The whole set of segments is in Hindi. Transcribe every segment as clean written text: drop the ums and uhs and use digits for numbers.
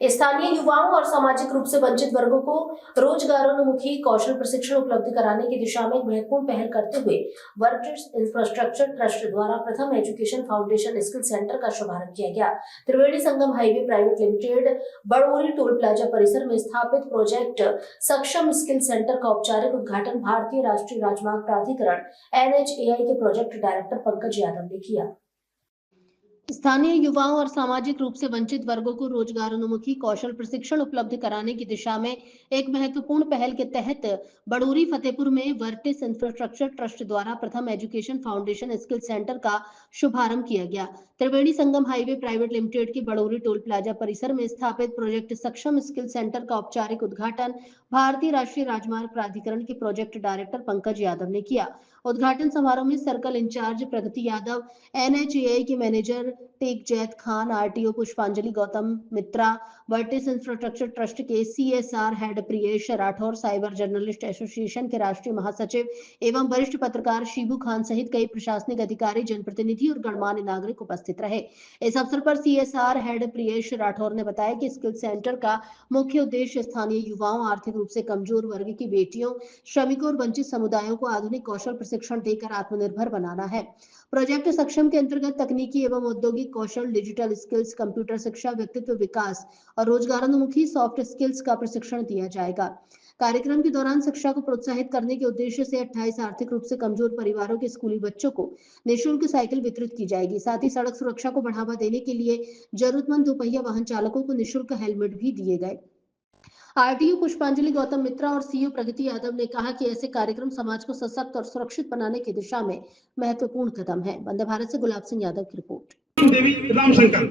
स्थानीय युवाओं और सामाजिक रूप से वंचित वर्गों को रोजगारोन्मुखी कौशल प्रशिक्षण उपलब्ध कराने की दिशा में एक महत्वपूर्ण पहल करते हुए वर्टिस इंफ्रास्ट्रक्चर ट्रस्ट द्वारा प्रथम एजुकेशन फाउंडेशन स्किल सेंटर का शुभारंभ किया गया। Triveni Sangam highway private limited Badori toll plaza परिसर में स्थापित प्रोजेक्ट सक्षम स्किल सेंटर का औपचारिक उद्घाटन भारतीय राष्ट्रीय राजमार्ग प्राधिकरण NHAI के प्रोजेक्ट डायरेक्टर पंकज यादव ने किया। स्थानीय युवाओं और सामाजिक रूप से वंचित वर्गों को रोजगारोन्मुखी कौशल प्रशिक्षण उपलब्ध कराने की दिशा में एक महत्वपूर्ण पहल के तहत बड़ोरी फतेहपुर में वर्टिस इंफ्रास्ट्रक्चर ट्रस्ट द्वारा प्रथम एजुकेशन फाउंडेशन स्किल सेंटर का शुभारंभ किया गया। Triveni Sangam highway private limited की बड़ोरी टोल प्लाजा परिसर में स्थापित प्रोजेक्ट सक्षम स्किल सेंटर का औपचारिक उद्घाटन भारतीय राष्ट्रीय राजमार्ग प्राधिकरण के प्रोजेक्ट डायरेक्टर पंकज यादव ने किया। उद्घाटन समारोह में circle incharge Pragati Yadav, NHAI के manager tech Zaid Khan, RTO Pushpanjali Gautam Mitra, Vertis Infrastructure Trust के CSR head Priyesh Rathore, cyber journalist association के राष्ट्रीय महासचिव एवं वरिष्ठ पत्रकार शिबू खान सहित कई प्रशासनिक अधिकारी, जनप्रतिनिधि और गणमान्य नागरिक उपस्थित रहे। इस अवसर पर CSR हेड प्रियेश राठौर ने बताया कि स्किल सेंटर का मुख्य उद्देश्य स्थानीय युवाओं, आर्थिक रूप से कमजोर वर्ग की बेटियों, श्रमिकों और वंचित समुदायों को आधुनिक कौशल प्रशिक्षण देकर आत्मनिर्भर बनाना है। प्रोजेक्ट सक्षम के अंतर्गत तकनीकी एवं औद्योगिक कौशल, डिजिटल स्किल्स, कंप्यूटर शिक्षा, व्यक्तित्व विकास और रोजगारोन्मुखी सॉफ्ट स्किल्स का प्रशिक्षण दिया जाएगा। कार्यक्रम के दौरान शिक्षा को प्रोत्साहित करने के उद्देश्य से 28 आर्थिक रूप से कमजोर परिवारों के स्कूली बच्चों को निःशुल्क साइकिल वितरित की जाएगी। साथ ही सड़क सुरक्षा को बढ़ावा देने के लिए जरूरतमंद दोपहिया वाहन चालकों को निःशुल्क हेलमेट भी दिए गए। RTO पुष्पांजलि गौतम मित्रा और CEO प्रगति यादव ने कहा कि ऐसे कार्यक्रम समाज को सशक्त और सुरक्षित बनाने की दिशा में महत्वपूर्ण कदम है। वंदे भारत से गुलाब सिंह यादव की रिपोर्ट। देवी रामशंकर,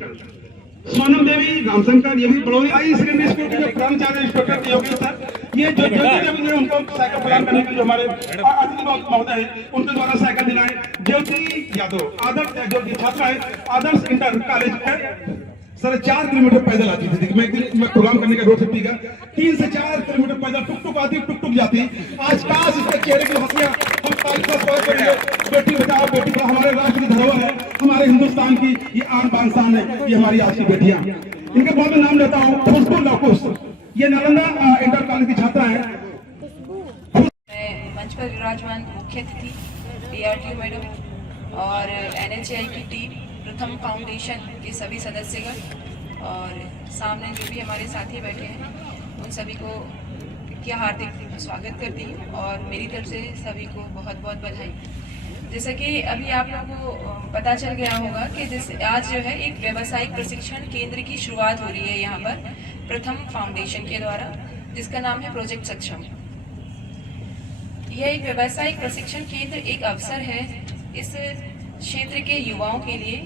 सोनम देवी रामशंकर, ये भी बड़ोरी हाई सेकेंडरी स्कूल के जो कर्मचारी इंस्पेक्टर योगी सर, ये जो जो उनको साइकिल प्रदान करने के जो हमारे अतिथि महोदय हैं उनके द्वारा साइकिल दिलाए। ज्योति यादव आदर्श जो छात्रा है आदर्श इंटर कॉलेज है, 4.5 किलोमीटर पैदल आती थी। मैं एक दिन मैं प्रोग्राम करने का रोड ट्रिप गया, 3 से 4 किलोमीटर पैदल टुक आती, टुक जाती। आज काश इसके चेहरे की हंसियां हम बेटी बचाओ बेटी पढ़ाओ, हमारे राष्ट्र की धरोहर है, हमारे हिंदुस्तान की ये आन बान शान है, ये हमारी आज की बेटियां। इनके बहुत में नाम लेता हूँ, खुशबू लौकुश, ये नालंदा इंटर कॉलेज की छात्रा है। मैं मंच पर विराजमान मुख्य अतिथि DRTO मैडम और NHAI की टीम, प्रथम फाउंडेशन के सभी सदस्यगण और सामने जो भी हमारे साथी बैठे हैं उन सभी को क्या हार्दिक स्वागत करती हूँ और मेरी तरफ से सभी को बहुत बहुत बधाई। जैसा कि अभी आप लोगों को पता चल गया होगा कि आज जो है एक व्यावसायिक प्रशिक्षण केंद्र की शुरुआत हो रही है यहाँ पर प्रथम फाउंडेशन के द्वारा, जिसका नाम है प्रोजेक्ट सक्षम। यह एक व्यावसायिक प्रशिक्षण केंद्र एक अवसर है इस क्षेत्र के युवाओं के लिए,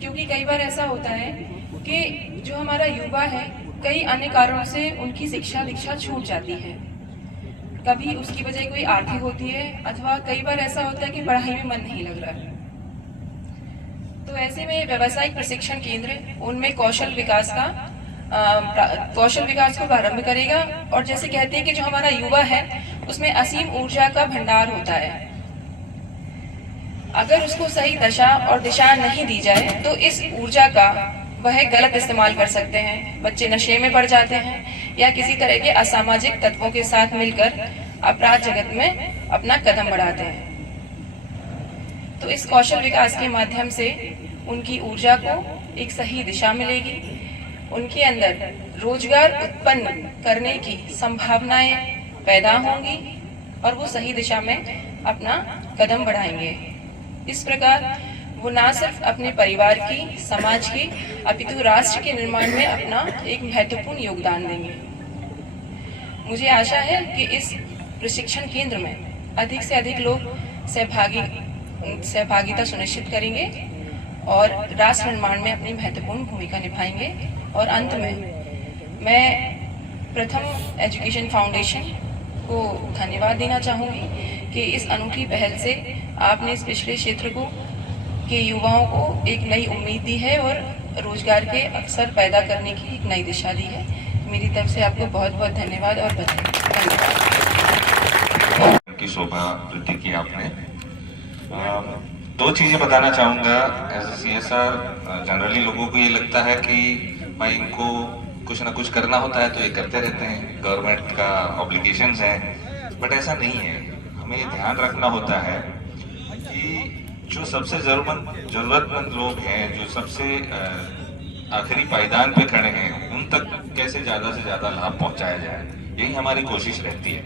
क्योंकि कई बार ऐसा होता है कि जो हमारा युवा है कई अन्य कारणों से उनकी शिक्षा दीक्षा छूट जाती है। कभी उसकी वजह कोई आर्थिक होती है अथवा कई बार ऐसा होता है कि पढ़ाई में मन नहीं लग रहा है। तो ऐसे में व्यावसायिक प्रशिक्षण केंद्र उनमें कौशल विकास को प्रारंभ करेगा। और जैसे कहते हैं कि जो हमारा युवा है उसमें असीम ऊर्जा का भंडार होता है, अगर उसको सही दशा और दिशा नहीं दी जाए तो इस ऊर्जा का वह गलत इस्तेमाल कर सकते हैं। बच्चे नशे में पड़ जाते हैं या किसी तरह के असामाजिक तत्वों के साथ मिलकर अपराध जगत में अपना कदम बढ़ाते हैं। तो इस कौशल विकास के माध्यम से उनकी ऊर्जा को एक सही दिशा मिलेगी, उनके अंदर रोजगार उत्पन्न करने की संभावनाएं पैदा होंगी और वो सही दिशा में अपना कदम बढ़ाएंगे। इस प्रकार वो ना सिर्फ अपने परिवार की, समाज की, अपितु राष्ट्र के निर्माण में अपना एक महत्वपूर्ण योगदान देंगे। मुझे आशा है कि इस प्रशिक्षण केंद्र में अधिक से अधिक लोग सहभागिता सुनिश्चित करेंगे और राष्ट्र निर्माण में अपनी महत्वपूर्ण भूमिका निभाएंगे। और अंत में मैं प्रथम एजुकेशन फाउंडेशन को धन्यवाद देना चाहूँगी कि इस अनूठी पहल से आपने इस पिछड़े क्षेत्र के युवाओं को एक नई उम्मीद दी है और रोजगार के अवसर पैदा करने की एक नई दिशा दी है। मेरी तरफ से आपको बहुत बहुत धन्यवाद और बधाई। की शोभा वृद्धि की आपने। दो चीजें बताना चाहूंगा। एज ए CSR जनरली लोगों को ये लगता है कि भाई इनको कुछ ना कुछ करना होता है तो ये करते रहते हैं, गवर्नमेंट का ऑब्लिगेशंस है, बट ऐसा नहीं है। हमें ये ध्यान रखना होता है कि जो सबसे जरूरतमंद लोग हैं, जो सबसे आखिरी पायदान पे खड़े हैं, उन तक कैसे ज़्यादा से ज़्यादा लाभ पहुंचाया जाए, यही हमारी कोशिश रहती है।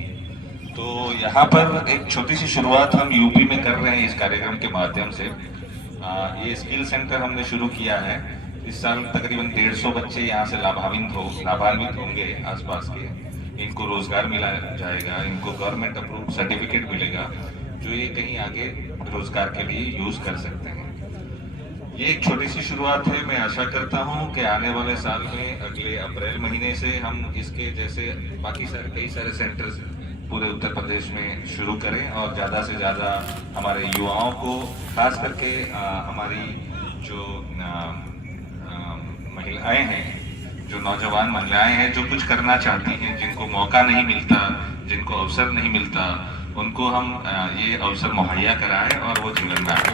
तो यहाँ पर एक छोटी सी शुरुआत हम यूपी में कर रहे हैं इस कार्यक्रम के माध्यम से। ये स्किल सेंटर हमने शुरू किया है। इस साल तकरीबन 150 बच्चे यहाँ से लाभान्वित होंगे आसपास के। इनको रोजगार मिला जाएगा, इनको गवर्नमेंट अप्रूव्ड सर्टिफिकेट मिलेगा, जो ये कहीं आगे रोजगार के लिए यूज कर सकते हैं। ये एक छोटी सी शुरुआत है। मैं आशा करता हूँ कि आने वाले साल में, अगले अप्रैल महीने से हम इसके जैसे बाकी कई सारे सेंटर्स पूरे उत्तर प्रदेश में शुरू करें और ज़्यादा से ज़्यादा हमारे युवाओं को, खास करके हमारी जो महिलाएं हैं, जो नौजवान महिलाएं हैं, जो कुछ करना चाहती हैं, जिनको मौका नहीं मिलता, जिनको अवसर नहीं मिलता, उनको हम ये अवसर मुहैया कराएं और वो जीवन में आगे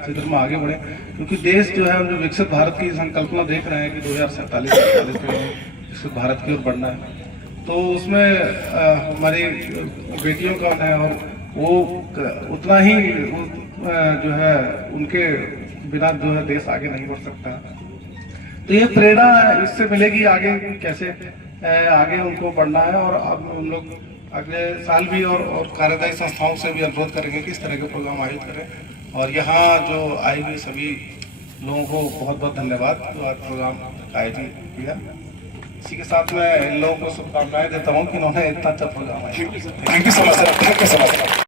क्षेत्र में आगे बढ़े, क्योंकि देश जो है हम जो विकसित भारत की संकल्पना देख रहे हैं कि 2047 में विकसित भारत की ओर बढ़ना है, तो उसमें हमारी बेटियों का है और वो उतना ही जो है उनके बिना जो है देश आगे नहीं बढ़ सकता। तो ये प्रेरणा इससे मिलेगी आगे कैसे आगे उनको बढ़ना है। और अब हम लोग अगले साल भी और कार्यदायी संस्थाओं से भी अनुरोध करेंगे कि इस तरह के प्रोग्राम आयोजित करें। और यहाँ जो आए हुए सभी लोगों को बहुत बहुत धन्यवाद जो आज प्रोग्राम का आयोजन किया। इसी के साथ मैं इन लोगों को शुभकामनाएं देता हूँ कि इन्होंने इतना अच्छा प्रोग्राम आयोजित किया। Thank you so much sir. Thank you so much.